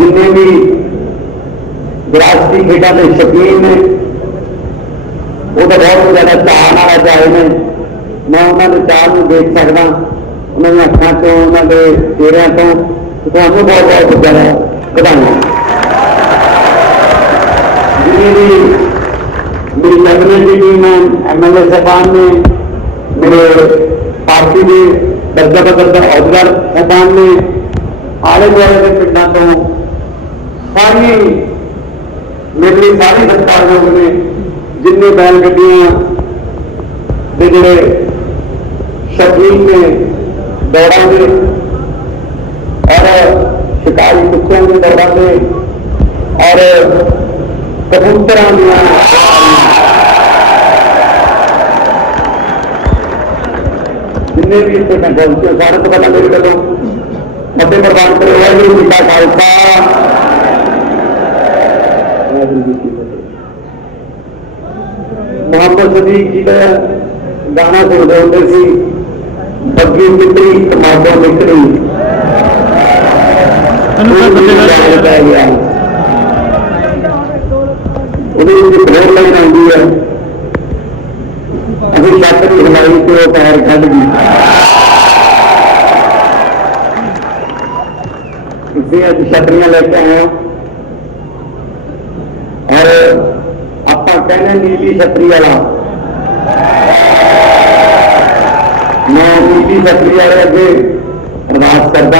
ਜਿੰਨੇ ਵੀ ਵਿਰਾਸਤੀ ਖੇਡਾਂ ਦੇ ਸ਼ੌਕੀਨ ਨੇ ਉਹ ਤਾਂ ਬਹੁਤ ਜ਼ਿਆਦਾ ਚਾਅ ਨਾਲ ਅੱਜ ਆਏ ਨੇ ਮੈਂ ਉਹਨਾਂ ਦੇ ਚਾਅ ਨੂੰ ਦੇਖ ਸਕਦਾ ਉਹਨਾਂ ਦੀਆਂ ਅੱਖਾਂ ਤੋਂ ਉਹਨਾਂ ਦੇ ਚਿਹਰਿਆਂ ਤੋਂ ਤੇ ਤੁਹਾਨੂੰ ਬਹੁਤ ਬਹੁਤ ਜ਼ਿਆਦਾ ਵਧਾਈਆਂ ਜਿੰਨੀ ਵੀ ਮੇਰੀ ਕੈਬਨਿਟ ਦੀ ਟੀਮ ਹੈ ਐਮਐਲਏ ਸਾਹਿਬਾਨ ਨੇ ਮੇਰੇ ਪਾਰਟੀ ਦੇ ਦਰਜਾ ਬਦਲ ਦਾ ਅਹੁਦੇਦਾਰ ਸਾਹਿਬਾਨ ਨੇ ਆਲੇ ਦੁਆਲੇ ਦੇ ਪਿੰਡਾਂ ਤੋਂ सारी मेरी सारी सरकार ने उसने जिन्ने बैल गड्डिया के जोड़े शकीन ने दौड़ा के और शिकारी कुत्तों के दौड़ा के और कबूतर जिन्हें भी इसे मैं पहुँचे सारे तो पता मेरे गलों मध्य प्रदान करो वाहू जी का खालसा। ਵਾਹਿਗੁਰੂ ਜੀ ਕੀ ਫਤਿਹ। ਮੁਹੰਮਦ ਸਦੀਕ ਜੀ ਦਾ ਗਾਣਾ ਸੁਣਦੇ ਹੁੰਦੇ ਸੀ ਬੱਗੀ ਮਿੱਤਰੀ ਕਮਾਦੋਂ ਤਾਂ ਉਹਦੇ ਵਿੱਚ ਲੱਗ ਪੈ ਗਿਆ। ਉਹਦੇ ਵਿੱਚ ਪ੍ਰੇਮ ਲਈ ਆਉਂਦੀ ਹੈ। ਅਸੀਂ ਛੱਤ ਦੀ ਹਲਾਈ ਤੇ ਉਹ ਪੈਰ ਕੱਢ ਗਈ ਇਸੇ ਅੱਜ ਛਤਰੀਆਂ ਲੈ ਕੇ ਆਏ ਹਾਂ ਆਪਾਂ ਕਹਿੰਦੇ ਨੀਲੀ ਛਤਰੀ ਵਾਲਾ ਮੈਂ ਨੀਲੀ ਛਤਰੀ ਵਾਲੇ ਅੱਗੇ ਅਰਦਾਸ ਕਰਦਾ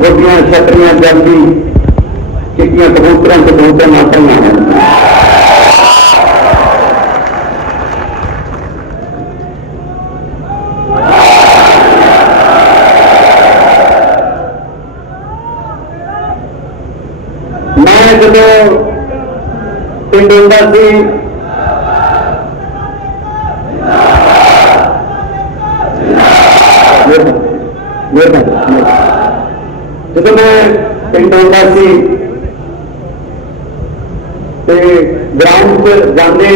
ਉਹਦੀਆਂ ਛਤਰੀਆਂ ਜਲਦੀ ਚਿੱਟੀਆਂ ਕਬੂਤਰਾਂ ਤੇ ਕਬੂਤਰ ਮਾਤਰੀਆਂ ਹਨ ਮੈਂ ਜਦੋਂ ਪਿੰਡ ਹੁੰਦਾ ਜਦੋਂ ਮੈਂ ਪਿੰਡ ਹੁੰਦਾ ਤੇ ਗਰਾਊਂਡ 'ਚ ਜਾਂਦੇ,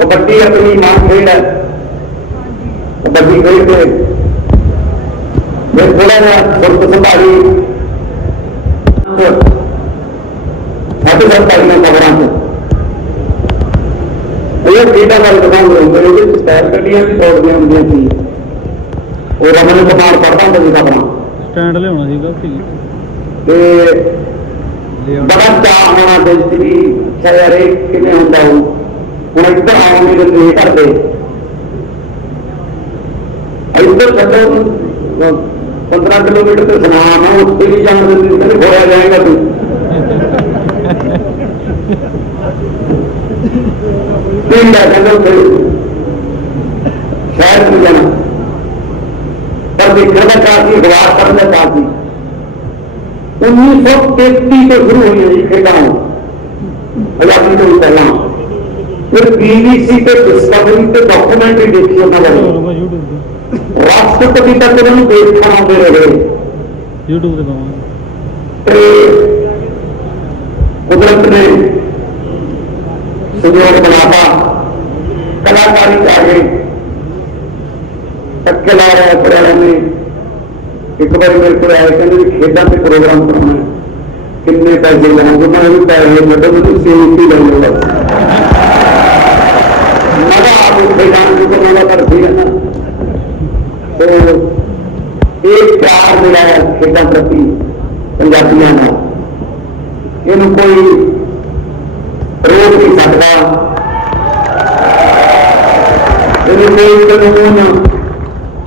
ਕਬੱਡੀ ਆਪਣੀ ਮਾਂ ਖੇਡ ਹੈ। ਕਬੱਡੀ ਖੇਡ ਕੇ ਮੈਂ ਥੋੜਾ ਜਿਹਾ ਸੁਰਤ ਸੰਭਾਲੀ। ਸਰਕਾਰੀ ਨੇ ਖਬਰਾਂ ਤੋਂ। ਇਹ ਖੇਡਾਂ ਵੱਲ ਦਿਖਾਉਂਦੇ ਹੁੰਦੇ ਨੇ ਵਿੱਚ ਸਟੈਪ ਕੱਢੀਆਂ ਵੀ ਦੌੜਦੀਆਂ ਹੁੰਦੀਆਂ ਸੀ। ਉਹ ਰਮਨ ਕੁਮਾਰ ਪੜਦਾ ਹੁੰਦਾ ਸੀ ਖਬਰਾਂ। ਸਟੈਂਡ ਲਿਆਉਣਾ ਸੀਗਾ ਉੱਥੇ ਤੇ ਬੜਾ ਚਾਹ ਹੋਣਾ ਵੀ ਅੱਛਾ ਯਾਰ ਇਹ ਕਿਵੇਂ ਹੁੰਦਾ ਹੋ ਹੁਣ ਇੱਧਰ ਆਉਣ ਦੀ ਦਿਲ ਨਹੀਂ ਕਰਦੇ। ਇੱਧਰ ਛੱਡੋ। 15 ਕਿਲੋਮੀਟਰ ਤੇ ਸੁਨਾਮ ਹੈ ਉੱਥੇ ਵੀ ਜਾਣ ਦੇ ਕਹਿੰਦੇ ਘੋੜਾ ਜਾਏਗਾ ਤੂੰ तीन थे करने उन्नीस सौ तेतीस से शुरू हुई है क्रीडाओं आज़ादी के पहला फिर बीबीसी के डिस्कवरी के डॉक्यूमेंट्री देखिए ना राष्ट्रपति तक उन्होंने देखा आते रहे यूट्यूब कुदरत ने तुम्हें मुनाफा कलाकारी का आगे टक्के ला रहे हैं हरियाणा में। एक बार मेरे को आया कि मेरे खेतों में प्रोग्राम करना है कितने पैसे लगेंगे मैं भी पैसे मतलब से ही लूँगा मज़ा आप उसके काम को मज़ा कर दिया ना। तो एक प्यार मिला है खेतों प्रति, पंजाबियों का। इन कोई ਤੇ ਇਹ ਰੋਕ ਨਹੀਂ ਸਕਦਾ ਇਹਨੂੰ ਕੋਈ ਕਾਨੂੰਨ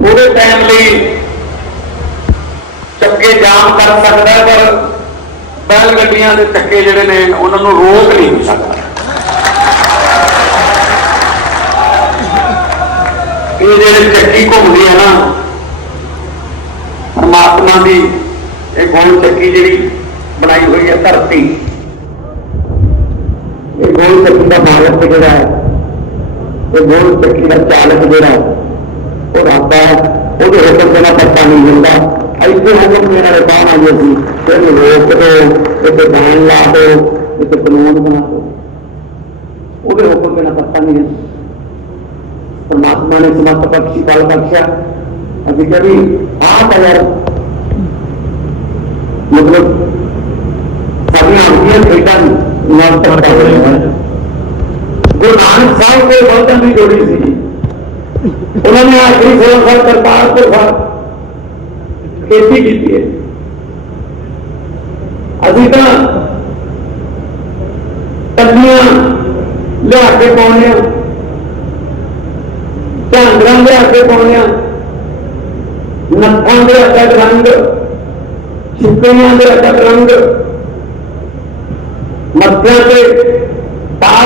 ਉਹਦੇ ਟਾਈਮ ਲਈ ਚੱਕੇ ਜਾਮ ਕਰ ਸਕਦਾ, ਪਰ ਬੈਲ ਗੱਡੀਆਂ ਦੇ ਚੱਕੇ ਜਿਹੜੇ ਨੇ, ਉਹਨਾਂ ਨੂੰ ਰੋਕ ਨਹੀਂ ਸਕਦਾ। ਇਹ ਜਿਹੜੇ ਚੱਕੀ ਘੁੰਮਦੀ ਹੈ ਨਾ, ਪਰਮਾਤਮਾ ਦੀ, ਇਹ ਗੋਲ ਚੱਕੀ ਜਿਹੜੀ ਬਣਾਈ ਹੋਈ ਹੈ ਧਰਤੀ। चक्की का मालक से गिरा है, वो गोल चक्की का चालक जोड़ा है, वो आता है, वो जो हुक्म देना पड़ता नहीं मिलता। ऐसे हुक्म मेरा रिकॉर्ड आ गया थी फिर रोक दो इसे बैन ला दो इसे कानून बना दो वो हुक्म देना पड़ता नहीं है। परमात्मा ने समस्त तो पक्षी पाल पक्षा अभी कभी आप अगर मतलब सभी आपकी रिटर्न नॉट करता है गुरदान साहब को तो वर्तन भी जोड़ी थी। उन्होंने आखिरी खिलाफत करतार के साथ खेती की थी असीता तो तनिया लिया के पाने झांजर लिया के पाने नत्था के अलग रंग छिपड़िया के अलग रंग मत्या के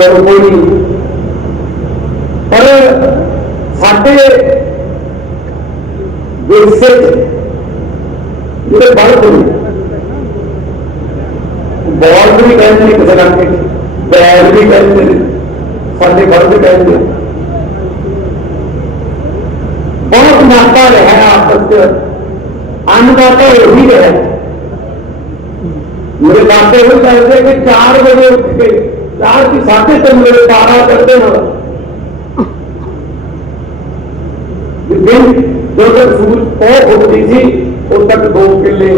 ਦੇ ਕੇ ਉਹਨਾਂ ਨੂੰ ਪਾਲਦੇ ਹਾਂ ਕਦੋਂ ਡਾਕਟਰ ਕਰਦਾ ਦੱਸੋ ਤਾਂ ਜੀ ਨੂੰ ਬਰਾਬਰ ਤੋਂ ਬਦਲਦੇ ਨੇ ਚਲੋ ਕੋਈ ਨਹੀਂ ਪਰ ਸਾਡੇ ਵਿਰਸੇ 'ਚ ਜਿਹੜੇ ਬਲਦ ਨੇ ਬੋਲ ਵੀ ਕਹਿੰਦੇ ਨੇ ਕਿਸੇ ਨਾਲ ਬੈਲ ਵੀ ਕਹਿੰਦੇ ਨੇ ਸਾਡੇ ਬਲਦ ਕਹਿੰਦੇ ਨੇ ਬਹੁਤ ਨਾਤਾ ਰਿਹਾ ਹੈ ਆਪਸ ਵਿੱਚ ਅੰਨਦਾਤਾ ਉਹੀ ਰਿਹਾ ਮੇਰੇ ਦਾਦੇ ਉਹ ਕਹਿੰਦੇ ਕਿ 4 ਵਜੇ चार की साथी से तो मेरे पारा करते हो। लेकिन जो तक सूरज को होती थी उस तक दो किले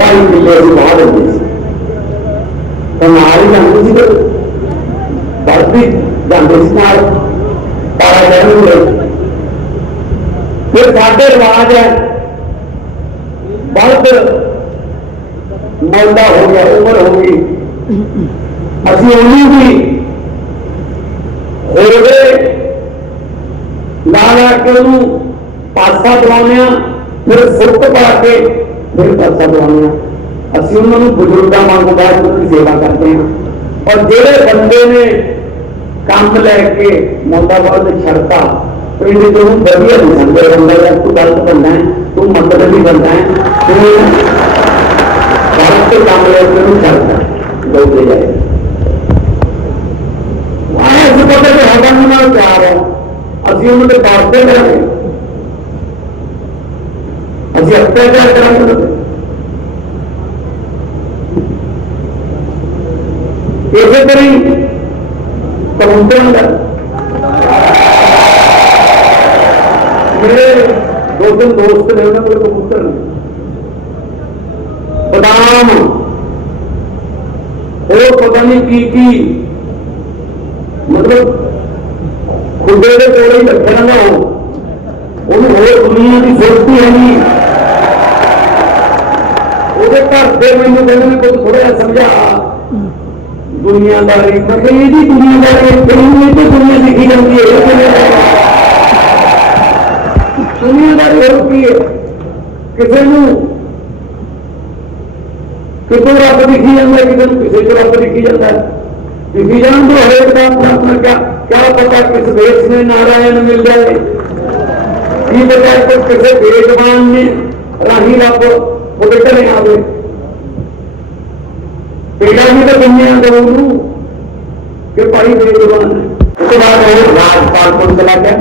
पाई किले बाहर होती थी तो नारी जानती थी तो बर्फ़ी जानते थी पारा जाने फिर साथे रिवाज है बहुत मंदा हो गया उम्र होगी ਬਲਦ ਮੌਲਾ ਹੋ ਗਿਆ ਉਮਰ ਹੋ ਗਈ ਅਸੀਂ ਉਨੀ ਵੀ ਹੋ ਗਏ ਲਾ ਲਾ ਕੇ ਉਹਨੂੰ ਪਾਸਾ ਦਵਾਉਂਦੇ ਆ ਫਿਰ ਸੁੱਕ ਪਾ ਕੇ ਫਿਰ ਪਾਸਾ ਦਵਾਉਂਦੇ ਆ ਅਸੀਂ ਉਹਨਾਂ ਨੂੰ ਬਜ਼ੁਰਗਾਂ ਵਾਂਗੂ ਬਾਅਦ ਵਿੱਚ ਸੇਵਾ ਕਰਦੇ ਹਾਂ ਔਰ ਜਿਹੜੇ ਬੰਦੇ ਨੇ ਕੰਮ ਲੈ ਕੇ ਮੋਤਾਬਾਦ ਦੇ ਛੜਤਾ ਪਿੰਡ ਤੋਂ ਉਹਨੂੰ ਵਧੀਆ ਨਹੀਂ ਸਮਝਿਆ ਬੰਦਾ ਯਾਰ ਤੂੰ ਗਲਤ ਬੰਦਾ ਹੈ ਤੂੰ ਮਤਲਬੀ ਬੰਦਾ ਹੈ ਤੂੰ ਗਲਤ ਕੰਮ ਲੈ ਕੇ ਉਹਨੂੰ ਛੱਡਦਾ ਲੋਕੇ ਜਾਏ ആകാമെന്നാണ് ത്യാഗം അജീവന്റെ ബാധ്യതയാണ് അജി അത്യാചാരം കിടക്കുന്നത് ഏതെങ്കിലും സമുദ്രമുണ്ട് मेरे दो तीन दोस्त रहना मेरे को उत्तर बदाम और पता नहीं की मतलब ਇਹਦੇ ਕੋਲ ਹੀ ਰੱਖਣਾ ਨਾ ਉਹਨੂੰ ਹੋਰ ਦੁਨੀਆ ਦੀ ਸੋਚਤੀ ਹੈ ਨਹੀਂ। ਉਹਦੇ ਘਰ ਦੇ ਮੈਨੂੰ ਕਹਿੰਦੇ ਨੇ ਕੁਝ ਥੋੜਾ ਸਮਝਾ। ਦੁਨੀਆਦਾਰੀ, ਮੈਂ ਕਿਹਾ, ਇਹਦੀ ਦੁਨੀਆਦਾਰੀ ਕਿਉਂ ਇਹ ਤੇ ਦੁਨੀਆ ਸਿੱਖੀ ਜਾਂਦੀ ਹੈ। ਦੁਨੀਆਦਾਰੀ ਹੋਰ ਕੀ ਹੈ? ਕਿਸੇ ਨੂੰ ਕਿਸੇ ਰੱਬ ਲਿਖੀ ਜਾਂਦਾ ਕਿਸੇ ਨੂੰ ਕਿਸੇ ਰੱਬ ਲਿਖੀ ਜਾਂਦਾ ਲਿਖੀ ਜਾਂਦੇ ਹੋਏ ਤਾਂ ਪ੍ਰਾਰਥਨਾ ਕਰ क्या पता किस देश में नारायण मिल जाए? ये पता तो किसे वेदवान ने राही आप उदटने आवे? बेटा ही तो कन्या दौड़ू के भाई वेदवान है। उसके बाद वो राजपाल को चला गया?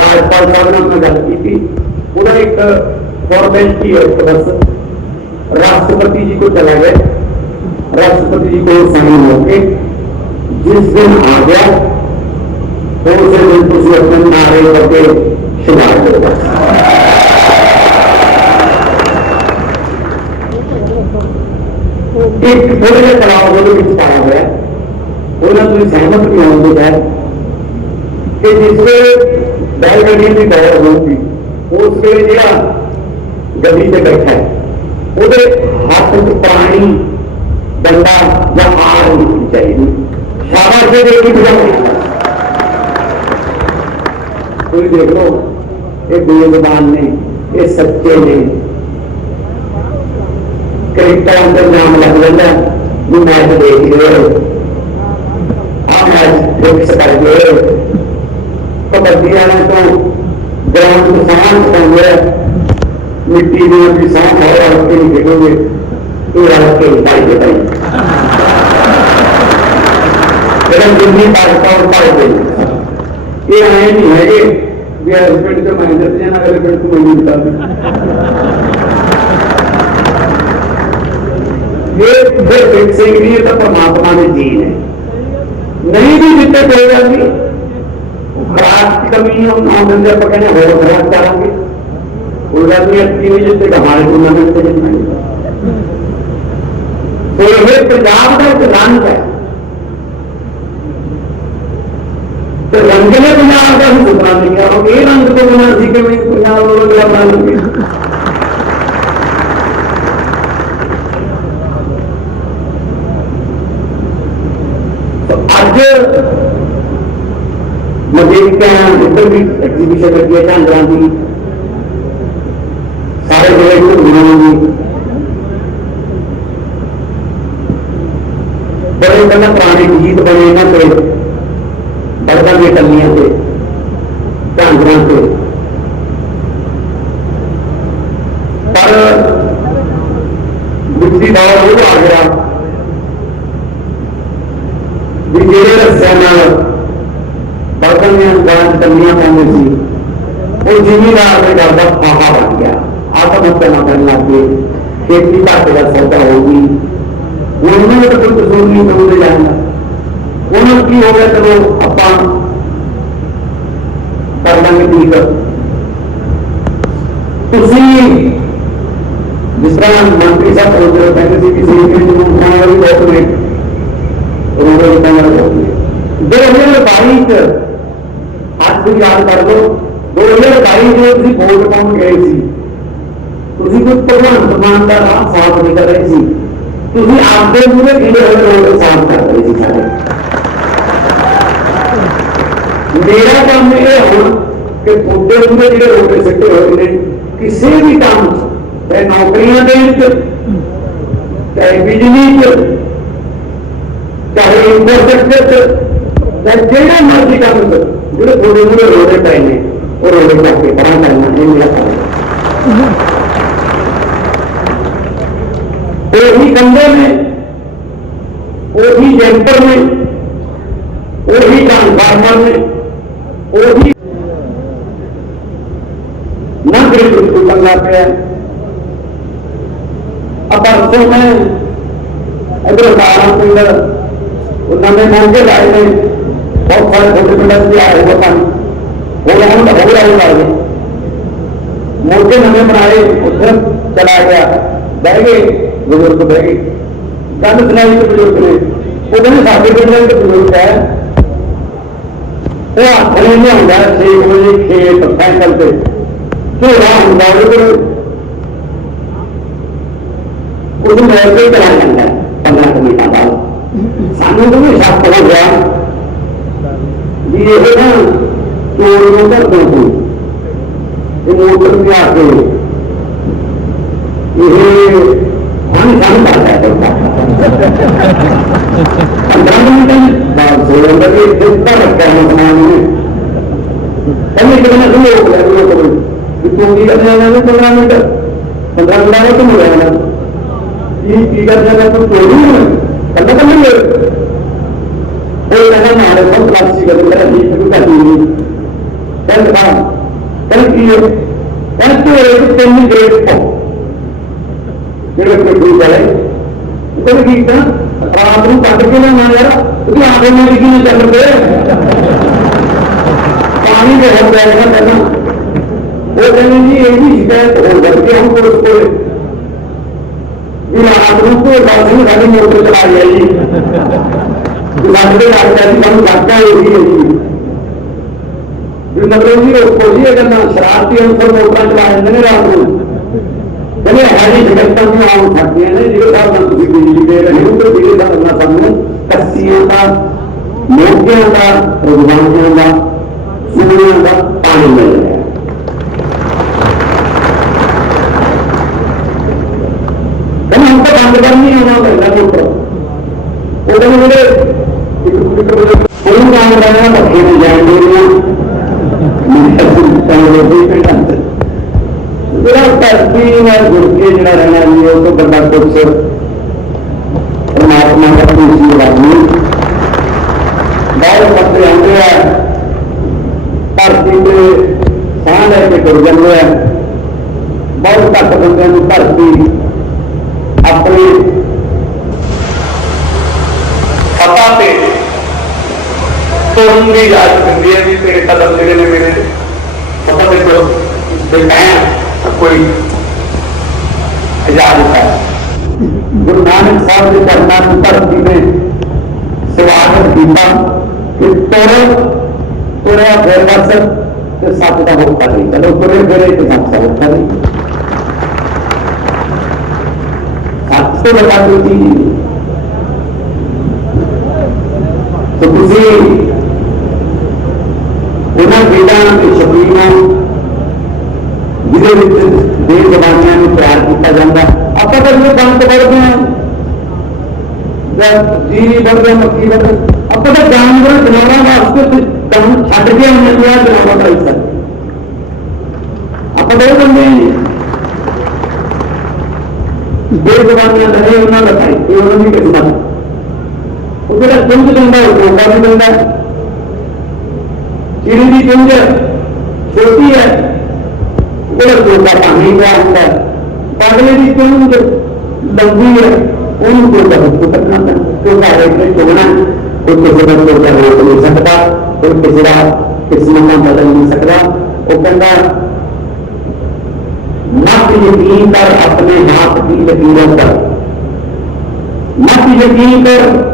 राजपाल साहब ने उसने गल की थी। उन्हें एक फॉर्मेलिटी है उसके बस राष्ट्रपति जी को चला गया। राष्ट्रपति जी को साइन होके जिस दिन आ गया तो उसे दिन तुझे अपने नारे करके शुमार होगा एक थोड़े ਜਿਹੇ ਤਲਾਬ ਦੇ ਵਿੱਚ ਪਾਇਆ ਹੋਇਆ ਉਹਨਾਂ ਤੋਂ ਸਹਿਮਤ ਵੀ ਹੋਣ ਦੀ ਹੈ ਕਿ ਜਿਸ ਵੇਲੇ ਬੈਲ ਗੱਡੀ ਦੀ ਦੌੜ ਹੋਊਗੀ ਉਸ ਵੇਲੇ ਜਿਹੜਾ ਗੱਡੀ ਤੇ ਬੈਠਾ ਹੈ ਉਹਦੇ ਹੱਥ ਵਿੱਚ ਪਾਣੀ ਡੰਡਾ ਜਾਂ ਆੜ ਹੋਣੀ ਚਾਹੀਦੀ ਸ਼ਾਬਾਸ਼ ਦੇ ਦੇ ਕੇ ਬਜਾਉਂਦੇ कोई देखो ये बेजबान ने ये सच्चे ने कई तरह का नाम लग जाता भी मैच तो देख रहे लियो आ मैच फिक्स कर गए कबड्डी वालों तो ग्राउंड को सामान पाऊँगा मिट्टी में भी सांस है, और उसके लिए खेलोगे तो रात के भाई के भाई जितनी पाकिस्तान पाए ये आए नहीं है ये ये तो परमात्मा ने दी है। नहीं भी जितने पेड़ आदमी की कमी हम नाम आप कहने हो करा डालेंगे उल्टा नहीं अच्छी नहीं जितने हमारे को मदद तो यह पंजाब का एक रान है ರಂಗನೇ ಪುಣ್ಯಾರ್ಗ ಮಾಡ್ಲಿಕ್ಕೆ ಅವಾಗ ಏನಂದ್ರೆ ಪುಣ್ಯಾರ್ಥಿಗೆ ಪುಣ್ಯಾರೋಗ್ಯ ಮಾಡ್ಲಿಕ್ಕೆ आज मजेक के यहाँ जितने भी एग्जीबिशन लगी। है संक्रांति सारे जगह को घुमाएँगे बड़े तरह पुराने गीत बने ना करे लिए थे कांग्रेस से। पर दूसरी आ गया। बर्तन करनिया थी। वो जिमीदार के का फाहा बन गया। आत्महत्या न करने लग गए खेती घाटे का सौदा होगी। उन्होंने तो कोई तो कसूर नहीं जाएगा उन्होंने की हो गया तो चलो अपना ਸੀ ਉਹ ਜ਼ਿਮੀਦਾਰ ਦੇ ਘਰ ਦਾ ਫਾਹਾ ਬਣ ਗਿਆ ਆਤਮ ਹੱਤਿਆ ਨਾ ਕਰਨ ਲੱਗ ਗਏ ਖੇਤੀ ਘਾਟੇ ਦਾ ਸੌਦਾ ਹੋ ਗਈ ਉਹਨਾਂ ਨੂੰ ਤਾਂ ਕੋਈ ਕਸੂਰ ਨਹੀਂ ਕਰੂਦੇ ਜਾਂਦਾ ਉਹਨਾਂ ਨੂੰ ਕੀ ਹੋ ਗਿਆ ਚਲੋ ਆਪਾਂ ਕਰ ਲਾਂਗੇ ਠੀਕ ਤੁਸੀਂ ਜਿਸ ਤਰ੍ਹਾਂ ਮੰਤਰੀ ਸਾਹਿਬ ਉਹ ਕਹਿੰਦੇ ਸੀ ਕਿ ਸੇਵੀ ਨੂੰ ਖਾਣ ਵਾਲੀ ਬਹੁਤ ਨੇ ਉਹਨਾਂ ਨੂੰ ਕਹਿੰਦਾ ਦੋ ਹਜ਼ਾਰ ਬਾਈ ਚ ਅੱਜ ਵੀ ਯਾਦ ਕਰ ਲਓ ਦੋ ਹਜ਼ਾਰ ਬਾਈ ਜੋ ਤੁਸੀਂ ਵੋਟ ਪਾਉਣ ਗਏ ਸੀ ਤੁਸੀਂ ਕੋਈ ਭਗਵੰਤ ਮਾਨ ਦਾ ਰਾਹ ਸਾਫ ਨਹੀਂ ਕਰ ਰਹੇ ਸੀ ਤੁਸੀਂ ਆਪਦੇ ਮੂਹਰੇ ਕਿਹੜੇ ਹੋਏ ਰੋਡ ਸਾਫ ਕਰ ਰਹੇ ਸੀ ਸਾਰੇ ਮੇਰਾ ਕੰਮ ਇਹ ਹੁਣ ਕਿ ਤੁਹਾਡੇ ਮੂਹਰੇ ਜਿਹੜੇ ਰੋਡ ਸਿੱਟੇ ਹੋਏ ਨੇ ਕਿਸੇ ਵੀ ਕੰਮ 'ਚ ਚਾਹੇ ਨੌਕਰੀਆਂ ਦੇ ਵਿੱਚ ਚਾਹੇ ਬਿਜਲੀ 'ਚ ਚਾਹੇ ਇੰਫਰਾਸਟ੍ਰਕਚਰ 'ਚ ਚਾਹੇ ਜਿਹੜਾ ਮਰਜ਼ੀ ਕੰਮ 'ਚ ਜਿਹੜੇ ਤੁਹਾਡੇ ਮੂਹਰੇ ਰੋਡੇ ਪਏ ਨੇ ਉਹ ਰੋਡੇ ਜਾ ਕੇ ਪਰਾਂ ਕਰਨਾ ਇਹ ਮੇਰਾ ਕੰਮ ਹੈ ਉਹੀ ਕੰਦੇ ਨੇ ਉਹੀ ਜੰਤਰ ਨੇ ਉਹੀ ਟ੍ਰਾਂਸਫਾਰਮਰ ਨੇ तो तो वो भी नागरिक रूप को बन हैं परसों में अगर बारामकुंड उन्होंने मांगे लाए में बहुत सारे छोटे छोटे भी आए हुए था वो यहाँ का भोग रहे थे मोर्चे नमे बनाए उसमें चला गया। बह गए, बुज़ुर्ग बह गए। गंद सुनाई तो बुज़ुर्ग ने। उधर साथी बुज़ुर्ग तो बुज़ुर्ग है। ਉਹ ਆਖਰੇ ਨਹੀਂ ਹੁੰਦਾ 6 ਵਜੇ ਖੇਤ ਸਾਈਕਲ ਤੇ ਝੋਲਾ ਹੁੰਦਾ ਉਹਦੇ ਰਾਤ ਨੂੰ ਕੱਢ ਕੇ ਨਾ ਮਾਰਿਆ ਤੂੰ ਆਦੇ ਨਾਲ ਲਿਖੀ ਨਾ ਚੱਲ ਪਏ ਪਾਣੀ ਦੇ ਹੋ ਗਿਆ ਨਾ ਪਹਿਲਾਂ ਉਹ ਕਹਿੰਦੇ ਜੀ ਇਹ ਵੀ ਸ਼ਿਕਾਇਤ ਹੋ ਜਾਂਦੀ ਹਮ ਕੋਲ ਕੋਲ ਇਹ ਰਾਤ ਨੂੰ ਕੋਈ ਬਾਤ ਨਹੀਂ ਸਾਡੀ ਮੋਟਰ ਚਲਾ ਗਿਆ ਜੀ ਸਾਡੇ ਰਾਤ ਦਾ ਕੰਮ ਕਰਦਾ ਹੈ ਜੀ ਵੀ ਮਤਲਬ ਜੀ ਉਹ ਕੋਈ ਇਹ ਕਹਿੰਦਾ ਸ਼ਰਾਰਤੀ ਅਨਸਰ ਮੋਟਰਾਂ ਚਲਾ ਜਾਂਦੇ ਨੇ ਰਾਤ ਨੂੰ எனவே ஹரி ஜெகத்தன்னு அவன் பட்டியனே ஜீவதார்த்தம் சுதிக்கிட்டு நிமித்த ஜீவதார்த்தம் தன்னு கசியதா யோக்கியதா பிரபுதானியதா சூரியதா பாணிமய हमको बात करनी है ना करना नहीं पड़ा वो कहने ਜਿਹੜਾ ਰਹਿਣਾ ਹੈ ਉਹ ਤੋਂ ਵੱਡਾ ਕੁਝ ਪਰਮਾਤਮਾ ਦਾ ਤੁਸੀਂ ਰਾਜੀ ਬਾਹਰ ਪੱਤੇ ਆਉਂਦੇ ਆ ਧਰਤੀ ਤੇ ਸਾਹ ਲੈ ਕੇ ਟੁਰ ਜਾਂਦੇ ਆ तो ਤੁਸੀਂ ਉਹਨਾਂ ਵੇਦਾਂ ਦੇ ਸ਼ਬੀਰਾਂ ਜਿਹਦੇ ਵਿੱਚ ਦੇ ਜ਼ਮਾਨਿਆਂ ਨੂੰ ਤਿਆਰ ਕੀਤਾ ਜਾਂਦਾ ਆਪਾਂ ਤਾਂ ਜਦੋਂ ਬੰਦ ਪੜਦੇ ਹਾਂ ਜਦ ਜੀਰੀ ਬਣਦੇ ਮੱਕੀ ਬਣਦੇ ਆਪਾਂ ਤਾਂ ਜਾਨਵਰ ਜਨਾਵਰਾਂ ਵਾਸਤੇ ਤੇ ਕੰਮ ਛੱਡ ਕੇ ਆਉਂਦੇ ਹਾਂ ਜਨਾਵਰਾਂ ਦਾ ਹਿੱਸਾ ਆਪਾਂ ਦੋ ਬੰਦੇ ਹਾਂ ਦੇ ਜ਼ਮਾਨਿਆਂ ਦਾ ਹੈ ਉਹਨਾਂ ਦਾ ਭਾਈ ਇਹ ਉਹਨਾਂ ਦੀ ਕਿਸਮਤ ఇక్కడ పెంచుతున్నారు కాకుండా चिड़ी कुंज छोटी है उधर पानी पागले लंबी है उनको करना है क्या नहीं सकता उसके किसी नहीं सकता वो मत यकीन कर अपने हाथ की लकीरों पर मत यकीन कर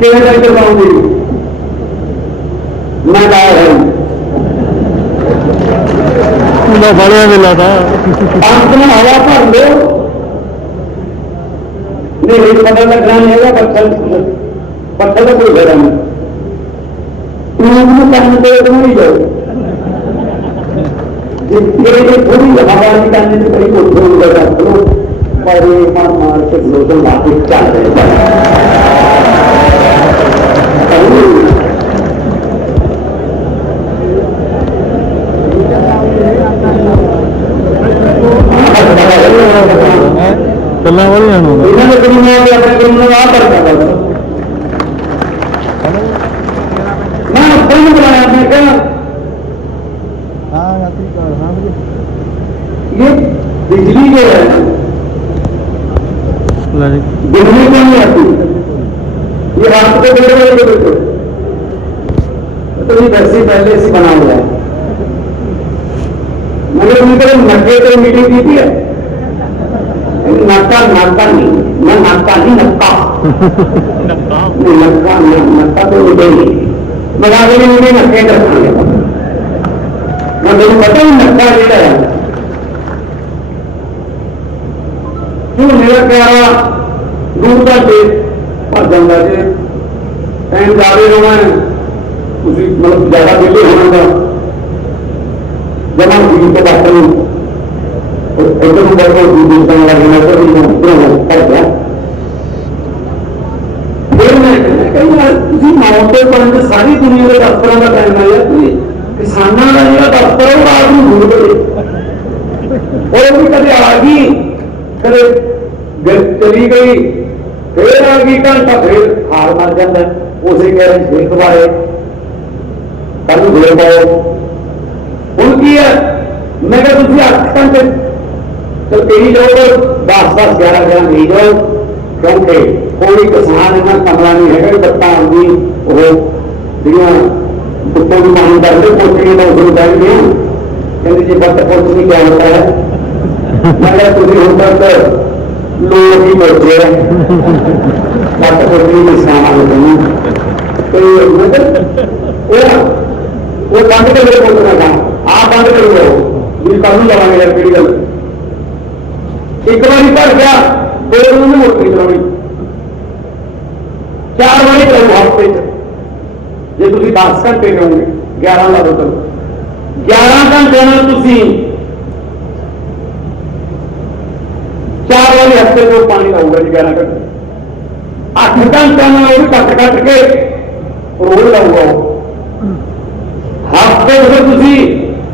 सेवा करवाऊँगी मैं गायब हूँ। मैं मिला था। अपना हवा पर लो नहीं पता लग रहा नहीं होगा पत्थर पत्थर का कोई भरा नहीं। काम दे नहीं जाओ। इसलिए थोड़ी हवा निकालने से कहीं को छोड़ लगा करो पर एक मार के लोग बातें चल रहे प्यारा दूर का से ਭਰ ਜਾਂਦਾ ਜੇ ਟਾਈਮ ਜ਼ਿਆਦਾ ਹੋਣਾ ਹੈ ਤੁਸੀਂ ਮਤਲਬ ਜ਼ਿਆਦਾ ਵਿਹਲੇ ਹੋਣਾ ਦਾ ਜਮਾ ਵੀ ਤੇ ਬਾਤ ਨੂੰ ਇਧਰ ਨੂੰ ਬੈਠੋ ਦੂਜੀ ਸੰਗ ਲੱਗ ਨਾ ਤਾਂ ਵੀ ਨਾ ਕਰ ਗਿਆ ਫਿਰ ਮੈਂ ਕਹਿੰਦਾ ਤੁਸੀਂ ਮੌਤ ਤੋਂ ਪੰਜ ਸਾਰੀ ਦੁਨੀਆ ਦੇ ਦਫ਼ਤਰਾਂ ਦਾ ਟਾਈਮ ਆਇਆ ਤੁਸੀਂ ਕਿਸਾਨਾਂ ਦਾ ਜਿਹੜਾ ਦਫ਼ਤਰ ਹੈ ਉਹ ਰਾਤ ਨੂੰ ਭੁੱਲ ਗਏ ਉਹ ਵੀ ਕਦੇ ਆ ਗਈ ਕਦੇ ਗ- ਚਲੀ ਗਈ ਫੇਰ ਆ ਗਈ ਘੰਟਾ ਫੇਰ ਹਾਰ ਮਰ ਜਾਂਦਾ ਹੈ। ਉਸੇ ਕਹਿ ਰਹੇ ਫੇਰ ਦੁਬਾਰੇ ਕੱਲ ਨੂੰ ਫੇਰ ਪਾਓ ਹੁਣ ਕੀ ਹੈ ਮੈਂ ਕਿਹਾ ਤੁਸੀਂ 8 ਘੰਟੇ ਤੇ ਤੇਰੀ ਜਾਓ 10 10 11 11 ਨਹੀਂ ਜਾਓ ਕਿਉਂਕਿ ਕੋਈ ਕਿਸਾਨ ਇਹਨਾਂ ਕਮਲਾ ਨਹੀਂ ਹੈਗਾ ਕਿ ਬੱਤਾਂ ਆਉਂਦੀ ਉਹ ਜਿਹੜੀਆਂ ਉੱਤੋਂ ਦੀ ਪਾਣੀ ਕਰਦੇ ਪੋਚਣੀ ਦਾ ਉਸਨੂੰ ਕਹਿੰਦੇ ਆ ਕਹਿੰਦੇ ਜੀ ਬੱਤ ਪੋਚਣੀ ਕਿਆ ਹੁੰਦਾ ਹੈ ਮੈਂ ਕਿਹਾ ਤੁਸੀਂ ਹੁਣ ਤੱਕ ਲੋਕ ਹੀ ਬੈਠੇ ਆ ਬੱਤ ਪੋਚਣੀ ਦੀ ਸਾਮਾਨ ਨੂੰ ਤੇ ਮਤਲਬ ਉਹ ਉਹ ਬੰਦ ਕਰ ਦੇ ਬੋਲਣਾ ਕੰਮ ਆ ਬੰਦ ਕਰ ਦਿਓ ਵੀ ਕੱਲ ਨੂੰ ਜਾਵਾਂਗੇ ਯਾਰ ਕਿਹੜੀ ਗੱਲ ਇੱਕ ਵਾਰੀ ਭਰ ਗਿਆ ਫਿਰ ਉਹਨੂੰ ਮੋਟਰ ਨਹੀਂ ਚਲਾਉਣੀ ਚਾਰ ਵਾਰੀ ਕਰਾਉ ਹਫ਼ਤੇ ਚ ਜੇ ਤੁਸੀਂ 10 ਘੰਟੇ ਕਰੋਗੇ 11 ਲਾ ਦੋ ਚਲੋ 11 ਘੰਟੇ ਨਾਲ ਤੁਸੀਂ आणि रस्त्याचं पाणी अवघडीकरणाकडे आ ठिकाण त्यामुळे काटकाटके रोड लागू हाफ़ जर तुझी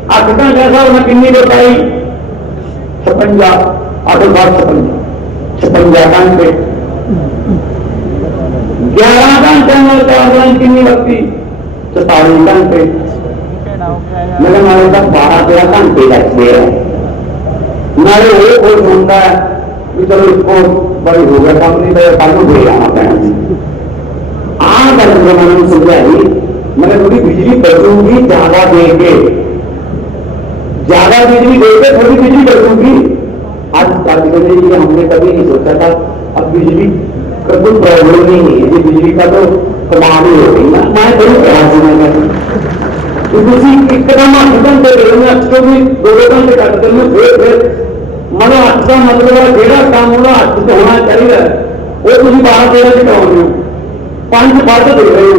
आ ठिकाण जैसा ना किन्नी बताई? छपंजा आठो सात छपंजा छपंजा कान पे। ग्यारह कान चैनल चौदह किन्नी बत्ती सतावी कान पे। मैंने बारह तेरह घंटे लगते हैं। नारे वो कोई है इधर उसको बड़े हो गए कानूनी व्यवस्था को भेज आना पड़ा आम जमाने में समझाई मैंने थोड़ी बिजली बचूँगी ज़्यादा देंगे ज़्यादा बिजली देंगे थोड़ी बिजली बचूँगी आज क्रांतिकारी के लिए हमने कभी नहीं सोचा था, अब बिजली का कोई प्रॉब्लम नहीं है, ये बिजली का तो कमाल ही हो गई ना। मैं तो बहुत प्रयास मैंने। तो किसी इतना खत्म कर देना क्योंकि दो लोगों के कार्यक्रम में मैंने अच्छा मतलब जेड़ा काम होना अच्छे तो होना चाहिए। वो तो तुम बारह तेरह से करा रहे हो पाँच बारह तो दे रहे हो।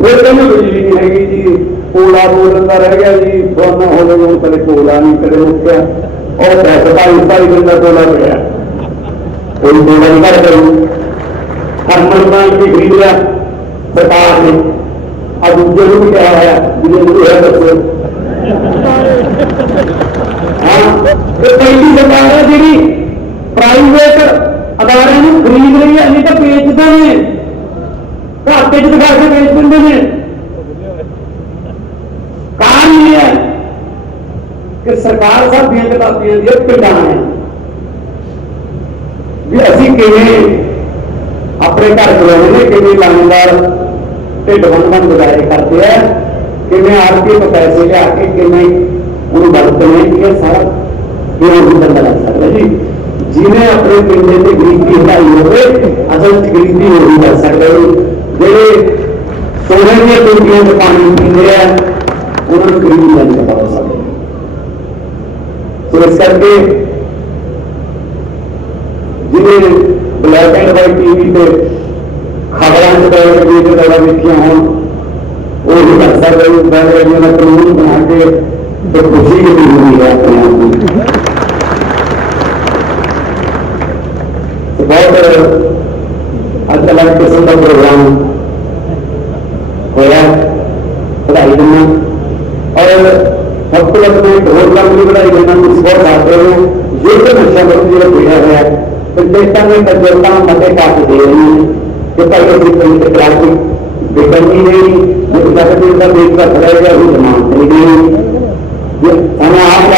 वो कहने बिजली नहीं हैगी जी। कोला रहा रह गया जी। वरना हो गए करे कोला नहीं करे हो क्या? और पैसे का हिस्सा ही बंदा कोला गया कोई बोला नहीं कर करूँ हरमन खान की खरीद लिया सरकार ने अब दूसरे को भी क्या है? दूसरे को है दसो ਆ ਦੂਜੇ ਨੂੰ ਵੀ ਕਿਹਾ ਹੋਇਆ ਜਿਹਨੇ ਨੂੰ ਇਹ ਦੱਸੋ ਹਾਂ ਇਹ ਪਹਿਲੀ ਸਰਕਾਰ ਹੈ ਜਿਹੜੀ ਪ੍ਰਾਈਵੇਟ ਅਦਾਰਿਆਂ ਨੂੰ ਖਰੀਦ ਰਹੀ ਹੈ ਨਹੀਂ ਤਾਂ ਵੇਚਦੇ ਨੇ ਘਾਟੇ ਚ ਦਿਖਾ ਕੇ ਵੇਚ ਦਿੰਦੇ ਨੇ ਕਾਰਨ ਇਹ ਹੈ ਕਿ ਸਰਕਾਰ ਸਭ ਦੀਆਂ ਕਿਤਾਬੀਆਂ ਦੀਆਂ ਪਿੰਡਾਂ ਹੈ ਵੀ ਅਸੀਂ ਕਿਵੇਂ ਆਪਣੇ ਘਰ ਚਲਾਉਣੇ ਨੇ ਕਿਵੇਂ ਲਾਣੇਦਾਰ ਢਿੱਡ ਬੰਨਣ ਗੁਜ਼ਾਰੇ ਕਰਦੇ ਆ ਕਿਵੇਂ ਆਰਤੀ ਤੋਂ ਪੈਸੇ ਲਿਆ ਕੇ ਕਿਵੇਂ ਉਹਨੂੰ ਵਰਤਣੇ ਇਹ ਸਾਰਾ ਇਹ ਉਹ ਬੰਦਾ ਲੱਗ ਸਕਦਾ ਜੀ ਜਿਹਨੇ ਆਪਣੇ ਪਿੰਡ ਦੇ ਗਰੀਬੀ ਹਟਾਈ ਹੋਵੇ ਅਸਲ ਚ ਗਰੀਬੀ ਉਹ ਵੀ ਕਰ ਸਕਦਾ ਜੀ ਜਿਹੜੇ ਸੋਨੇ ਦੀਆਂ ਟੂਟੀਆਂ ਚ ਪਾਣੀ ਪੀਂਦੇ ਆ ਉਹਨਾਂ ਨੂੰ ਗਰੀਬੀ ਦਾ ਨਹੀਂ ਪਤਾ ਹੋ ਸਕਦਾ ਸੋ ਇਸ ਕਰਕੇ ਜਿਹਨੇ ਬਲੈਕ ਐਂਡ ਵਾਈਟ ਟੀਵੀ ਤੇ ਖਬਰਾਂ ਚ ਬੈਠ ਕੇ ਵੀ ਦੌੜਾ ਵੇਖੀਆਂ ਹੋਣ ਉਹ ਵੀ ਕਰ ਸਕਦੇ ਨੇ ਬੈਠ ਕੇ ਉਹਨਾਂ ਕਾਨੂੰਨ ਬਣਾ ਕੇ तो खुशी के भी होगी अपने आप में बहुत अच्छा अलग किस्म का प्रोग्राम होया और सबको अपने ढोल का भी बधाई देना इस बहुत रहे हैं तो नशा भेजा गया में तजुर्बा मते काफ़ी दे रही है कि नहीं जो देश का खड़ा है वो नहीं हमें आप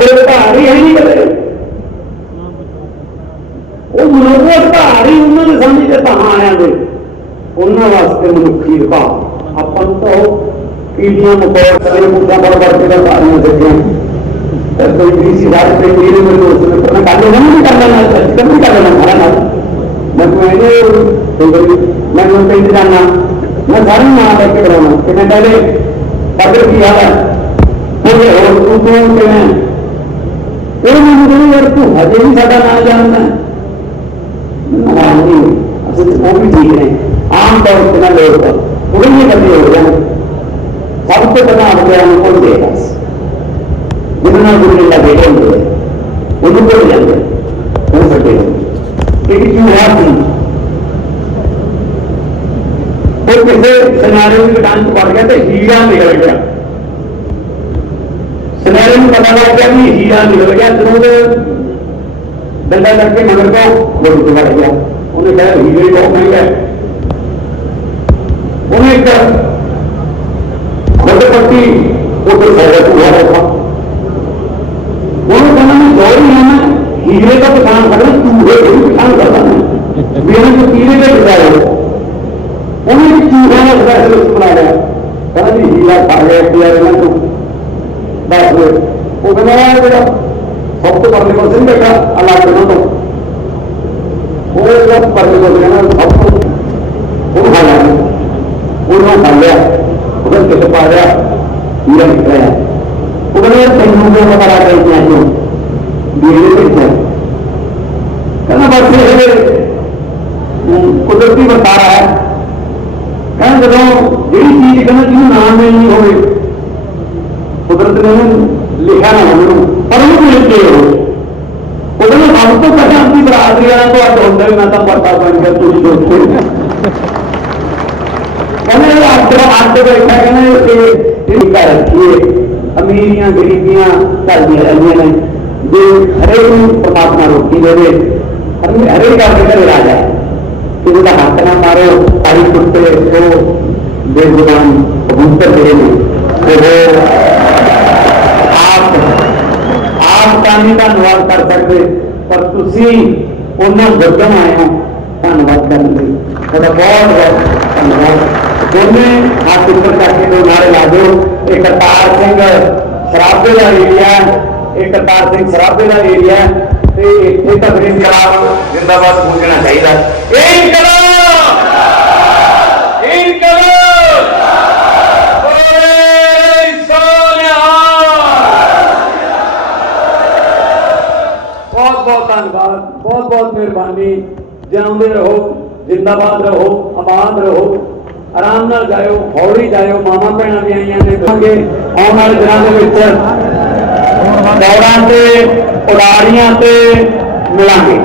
ਡੰਗਰ ਹੀ ਲਾਈਏ ਫਿਰ ਸਾਡੇ ਘਰ ਹੀ ਹੈ ਨਹੀਂ ਕਦੇ ਉਹ ਮਨੁੱਖ ਘਰ ਹੀ ਉਹਨਾਂ ਦੇ ਸਮਝ ਤੇ ਤਾਂ ਆਇਆ ਦੇ ਉਹਨਾਂ ਵਾਸਤੇ ਮਨੁੱਖੀ ਭਾਵ ਆਪਾਂ ਨੂੰ ਤਾਂ ਉਹ ਕੀੜੀਆਂ ਮਕੌੜ ਸਾਰੇ ਮੁੱਦਾ ਬੜ ਬੜ ਕੇ ਦਾ ਸਾਰੀਆਂ ਸਿੱਖੀਆਂ ਫਿਰ ਕੋਈ ਵੀ ਸੀ ਰਾਤ ਤੇ ਮੇਰੇ ਮੇਰੇ ਦੋਸਤ ਨੇ ਮੈਂ ਕੱਲ ਉਹਨਾਂ ਨੂੰ ਕਰ ਲੈਣਾ ਅੱਜ ਵੀ ਕਰ ਲੈਣਾ ਮਾਰਾ ਨਾਲ ਮੈਂ ਕਹਿੰਦੇ ਮੈਂ ਨੂੰ ਪਿੰਡ ਜਾਣਾ ਮੈਂ ਸਾਰੀ ਮਾਂ ਲੈ ਕੇ ਬੁਲਾਉਣਾ ਕਿ ਮੈਂ ਕਹਿੰਦੇ ਪੱਧਰ ਕੀ ਹਾਲ ਹੈ ਉਹਦੇ ਹੋਰ ਤੂੰ ਤੂੰ ਕਿਵੇਂ ਉਹ ਮੈਨੂੰ ਕਹਿੰਦੇ ਯਾਰ ਤੂੰ ਹਜੇ ਵੀ ਸਾਡਾ ਨਾਂ ਜਾਣਦਾ ਨਹੀਂ ਅਸੀਂ ਉਹ ਵੀ ਠੀਕ ਨੇ ਆਮ ਤੌਰ ਤੇ ਨਾ ਲੋਕ ਉਹ ਨਹੀਂ ਕਰਦੇ ਹੋ ਜਾਣ ਸਭ ਤੋਂ ਪਹਿਲਾਂ ਆਪਣੇ ਆਪ ਨੂੰ ਕੋਲ ਦੇ ਬਸ ਜਿਹਨਾਂ ਨਾਲ ਗੁਰੂ ਲੱਗੇ ਹੁੰਦੇ ਆ, ਉਹਨੂੰ ਕੋਲ ਜਾਂਦੇ ਉਹ ਫੱਟੇ ਕਿ ਕਿਉਂ ਹੈ ਸੀ ਉਹ ਕਿਸੇ ਸਿਨਾਰੇ ਦੀ ਦੁਕਾਨ ਤੋਂ ਵੜ ਗਿਆ ਤੇ ਹੀਰਾ ਨਿਕਲ ਗਿਆ सुनहरे में पता लग गया कि हीरा निकल गया दूध डंडा करके मगर को वो रुकवा गया उन्हें कहा हीरे को मिल गया उन्हें एक खुद पत्ती वो तो फ़ायदा हुआ था उन्होंने कहा दौड़ ही है ना हीरे का किसान कर रहे चूहे को भी किसान कर रहा है मेरे को कीड़े का बताया उन्हें चूहे का स्पेशलिस्ट बनाया कहा जी हीरा खा गया किया रहना तो बैठ हुए वो बनाया गया सबको पढ़ने को सिंह देखा अल्लाह के दोनों वो सब पढ़ने को देना सबको उन खा जाए उन्होंने खा लिया उधर कैसे पा गया नियम गया उन्होंने संयोगों को बना कर दिया क्यों? धीरे से कहना बस ये कुदरती बता रहा है। कहना तो जब यही चीज़ कहना क्यों नाम में नहीं हो गई कुदरत ने लिखा ना हमने। परम को लिखते हो। उन्होंने हम तो कहीं, अपनी बरादरी आना तो आज होता ही ना तो था पता बन गया तुझे दोस्तों कहने आप आप बैठा कहना रखिए अमीरियाँ, गरीबियाँ घर दरिया ने जो हरेक परमात्मा रोकी देवे हमें हरेक अपने घर आ जाए किसी का हाथ ना मारो तारीख कुत्ते को बेगुदान कबूतर ਆਪ ਤਾਂ ਨਹੀਂ ਧੰਨਵਾਦ ਕਰ ਸਕਦੇ, ਪਰ ਤੁਸੀਂ ਉਹਨਾਂ ਗੱਜਮ ਆਏ ਹੋ ਧੰਨਵਾਦ ਕਰਨ ਲਈ ਤੁਹਾਡਾ ਬਹੁਤ ਬਹੁਤ ਧੰਨਵਾਦ। ਦੋਨੇ ਹੱਥ ਉੱਪਰ ਕਰਕੇ ਦੋ ਨਾਰੇ ਲਾ ਦਿਓ। ਇਹ ਕਰਤਾਰ ਸਿੰਘ ਸਰਾਬੇ ਦਾ ਏਰੀਆ ਇਹ ਕਰਤਾਰ ਸਿੰਘ ਸਰਾਬੇ ਦਾ ਏਰੀਆ ਤੇ ਇੱਥੇ ਤਾਂ ਫਿਰ ਇਨਕਲਾਬ ਜਿੰਦਾਬਾਦ ਪਹੁੰਚਣਾ ਚਾਹੀਦਾ। ਇਹ ਇਨਕਲਾਬ! ਇਨਕਲਾਬ ਓਏ ਸੋਨਿਆ ਬਹੁਤ ਬਹੁਤ ਧੰਨਵਾਦ। ਬਹੁਤ ਬਹੁਤ ਮਿਹਰਬਾਨੀ। ਜਿਉਂਦੇ ਰਹੋ, ਜਿੰਦਾਬਾਦ ਰਹੋ ਆਬਾਦ ਰਹੋ। ਆਰਾਮ ਨਾਲ ਜਾਇਓ, ਹੌਲੀ ਜਾਇਓ। ਮਾਮਾ ਭੈਣਾਂ ਵੀ ਆਈਆਂ ਨੇ ਦੇਖਾਂਗੇ ਆਉਣ ਵਾਲੇ ਦਿਨਾਂ ਦੇ ਵਿੱਚ ਦੌੜਾਂ ਤੇ, ਉਡਾਰੀਆਂ ਤੇ ਮਿਲਾਂਗੇ।